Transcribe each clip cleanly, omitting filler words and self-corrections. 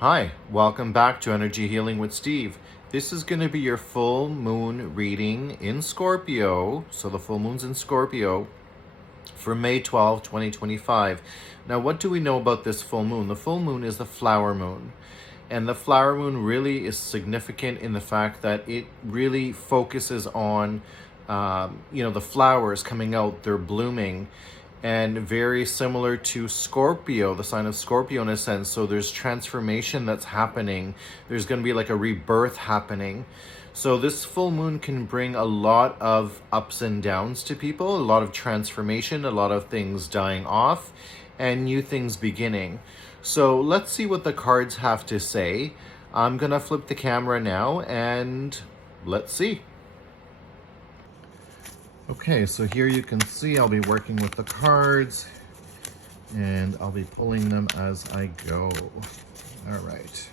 Hi, welcome back to Energy Healing with Steve. This is going to be your full moon reading in Scorpio. So the full moon's in Scorpio for May 12, 2025. Now, what do we know about this full moon? The full moon is the flower moon. And the flower moon really is significant in the fact that it really focuses on, the flowers coming out, they're blooming, and very similar to Scorpio, the sign of Scorpio in a sense. So there's transformation that's happening. There's going to be like a rebirth happening. So this full moon can bring a lot of ups and downs to people, a lot of transformation, a lot of things dying off, and new things beginning. So let's see what the cards have to say. I'm going to flip the camera now and let's see. Okay, so here you can see I'll be working with the cards and I'll be pulling them as I go. All right.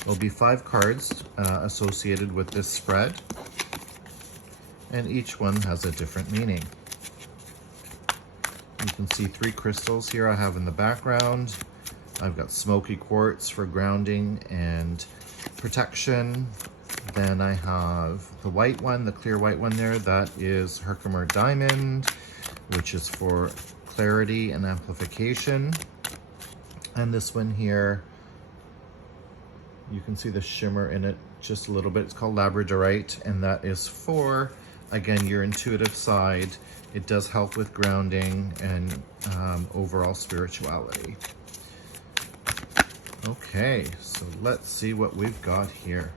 There'll be 5 cards associated with this spread, and each one has a different meaning. You can see 3 crystals here I have in the background. I've got smoky quartz for grounding and protection. Then I have the white one, the clear white one there, that is Herkimer Diamond, which is for clarity and amplification. And this one here, you can see the shimmer in it just a little bit. It's called Labradorite, and that is for, again, your intuitive side. It does help with grounding and overall spirituality. Okay, so let's see what we've got here.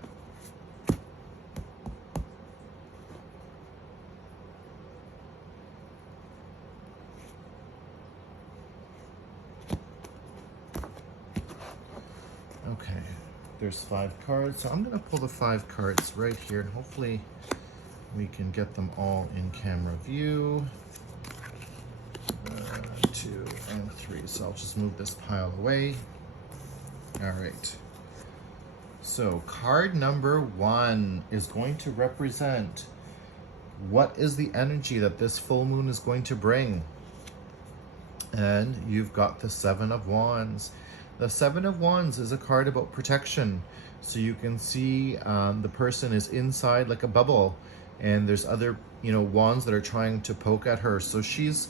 Okay, there's 5 cards. So I'm going to pull the 5 cards right here, and hopefully we can get them all in camera view. 2 and 3. So I'll just move this pile away. All right. So card number 1 is going to represent what is the energy that this full moon is going to bring. And you've got the 7 of Wands. The 7 of Wands is a card about protection. So you can see the person is inside like a bubble, and there's other, wands that are trying to poke at her. So she's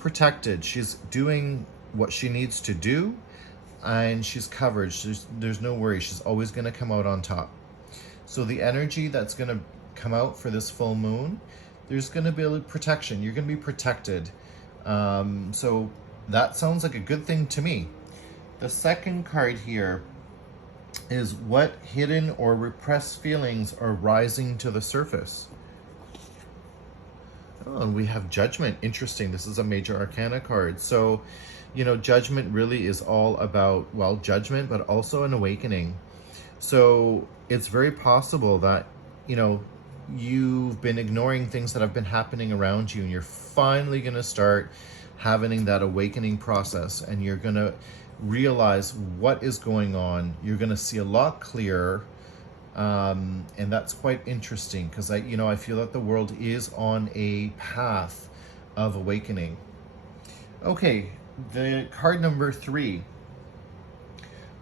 protected. She's doing what she needs to do, and she's covered. There's no worry. She's always going to come out on top. So the energy that's going to come out for this full moon, there's going to be a protection. You're going to be protected. So that sounds like a good thing to me. The second card here is what hidden or repressed feelings are rising to the surface. Oh, and we have Judgment. Interesting. This is a major arcana card. So, Judgment really is all about, judgment, but also an awakening. So it's very possible that, you've been ignoring things that have been happening around you, and you're finally going to start having that awakening process, and you're going to realize what is going on. You're going to see a lot clearer, and that's quite interesting, because I feel that the world is on a path of awakening. Okay, the card number 3.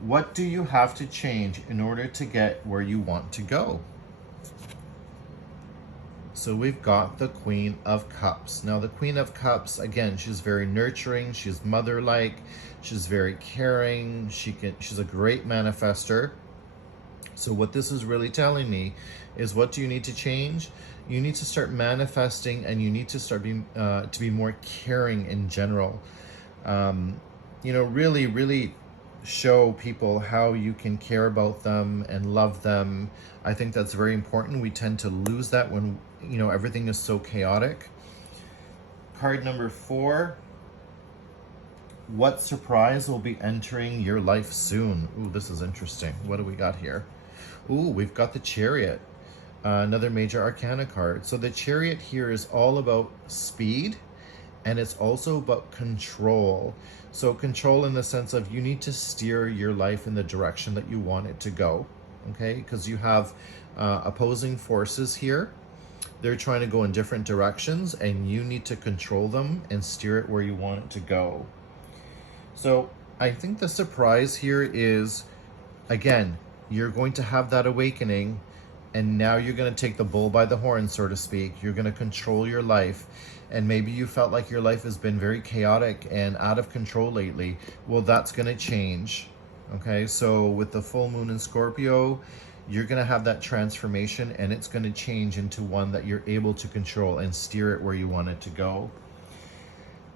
What do you have to change in order to get where you want to go? So we've got the Queen of Cups. Now the Queen of Cups, again, she's very nurturing, she's mother-like, she's very caring, she's a great manifester. So what this is really telling me is, what do you need to change? You need to start manifesting, and you need to start being to be more caring in general. Really show people how you can care about them and love them. I think that's very important. We tend to lose that when everything is so chaotic. Card number 4. What surprise will be entering your life soon? Ooh, this is interesting. What do we got here? Ooh, we've got the Chariot, another major arcana card. So the Chariot here is all about speed, and it's also about control. So control in the sense of, you need to steer your life in the direction that you want it to go, okay? Because you have opposing forces here. They're trying to go in different directions, and you need to control them and steer it where you want it to go. So I think the surprise here is, again, you're going to have that awakening, and now you're going to take the bull by the horn, so to speak. You're going to control your life. And maybe you felt like your life has been very chaotic and out of control lately. Well, that's going to change. Okay, so with the full moon in Scorpio, you're going to have that transformation, and it's going to change into one that you're able to control and steer it where you want it to go.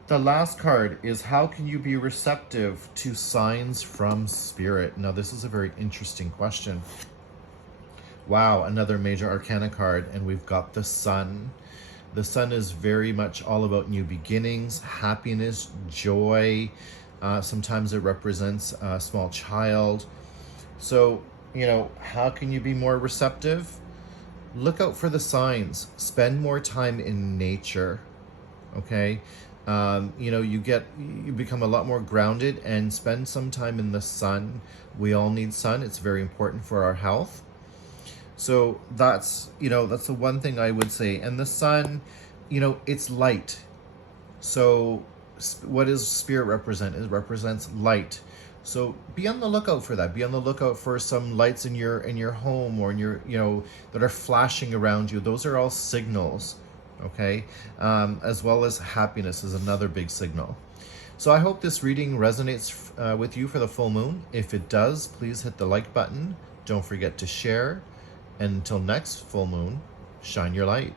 The last card is, how can you be receptive to signs from spirit? Now, this is a very interesting question. Wow, another major arcana card, and we've got the Sun. The Sun is very much all about new beginnings, happiness, joy. Sometimes it represents a small child. So, how can you be more receptive? Look out for the signs. Spend more time in nature, okay? You become a lot more grounded, and spend some time in the sun. We all need sun. It's very important for our health. So that's the one thing I would say. And the sun, it's light. So what does spirit represent? It represents light. So be on the lookout for that. Be on the lookout for some lights in your home, or in your, that are flashing around you. Those are all signals, okay? As well as happiness is another big signal. So I hope this reading resonates with you for the full moon. If it does, please hit the like button. Don't forget to share. And until next full moon, shine your light.